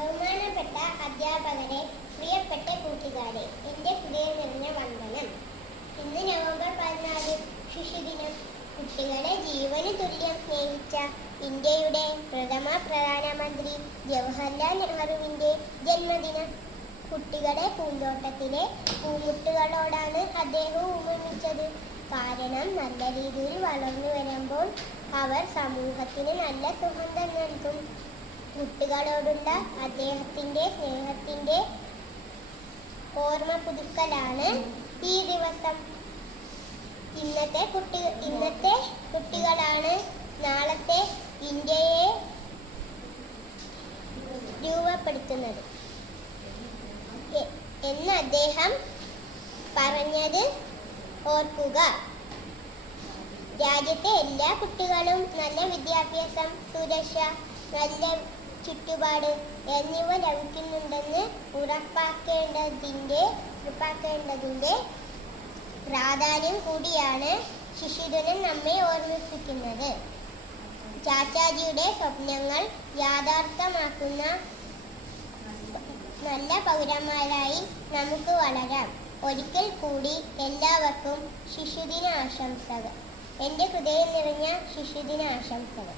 ബഹുമാനപ്പെട്ട അധ്യാപകരെ, പ്രിയപ്പെട്ട കൂട്ടുകാരെ, എൻ്റെ ഹൃദയം നിറഞ്ഞ വന്ദനം. ഇന്ന് നവംബർ 14 ശിശുദിനം. കുട്ടികളെ ജീവന് തുല്യം സ്നേഹിച്ച ഇന്ത്യയുടെ പ്രഥമ പ്രധാനമന്ത്രി ജവഹർലാൽ നെഹ്റുവിൻ്റെ ജന്മദിനം. കുട്ടികളെ പൂന്തോട്ടത്തിലെ പൂമുട്ടുകളോടാണ് അദ്ദേഹം ഉപമിച്ചത്. കാരണം നല്ല രീതിയിൽ വളർന്നു വരുമ്പോൾ അവർ സമൂഹത്തിന് നല്ല സുഗന്ധം നൽകും. കുട്ടികളോടുള്ള അദ്ദേഹത്തിൻ്റെ സ്നേഹത്തിൻ്റെ ഓർമ്മ പുതുക്കലാണ് ഈ ദിവസം. ഇന്നത്തെ കുട്ടികളാണ് നാളത്തെ ഇന്ത്യയെ രൂപപ്പെടുത്തുന്നത് എന്ന് അദ്ദേഹം പറഞ്ഞത് ഓർക്കുക. രാജ്യത്തെ എല്ലാ കുട്ടികളും നല്ല വിദ്യാഭ്യാസം, സുരക്ഷ, നല്ല ചുറ്റുപാട് എന്നിവ ലഭിക്കുന്നുണ്ടെന്ന് ഉറപ്പാക്കേണ്ടതിൻ്റെ പ്രാധാന്യം കൂടിയാണ് ശിശുദിനം നമ്മെ ഓർമ്മിപ്പിക്കുന്നത്. ചാച്ചാജിയുടെ സ്വപ്നങ്ങൾ യാഥാർത്ഥ്യമാക്കുന്ന നല്ല പൗരന്മാരായി നമുക്ക് വളരാം. ഒരിക്കൽ കൂടി എല്ലാവർക്കും ശിശുദിന ആശംസകൾ. എൻ്റെ ഹൃദയം നിറഞ്ഞ ശിശുദിന ആശംസകൾ.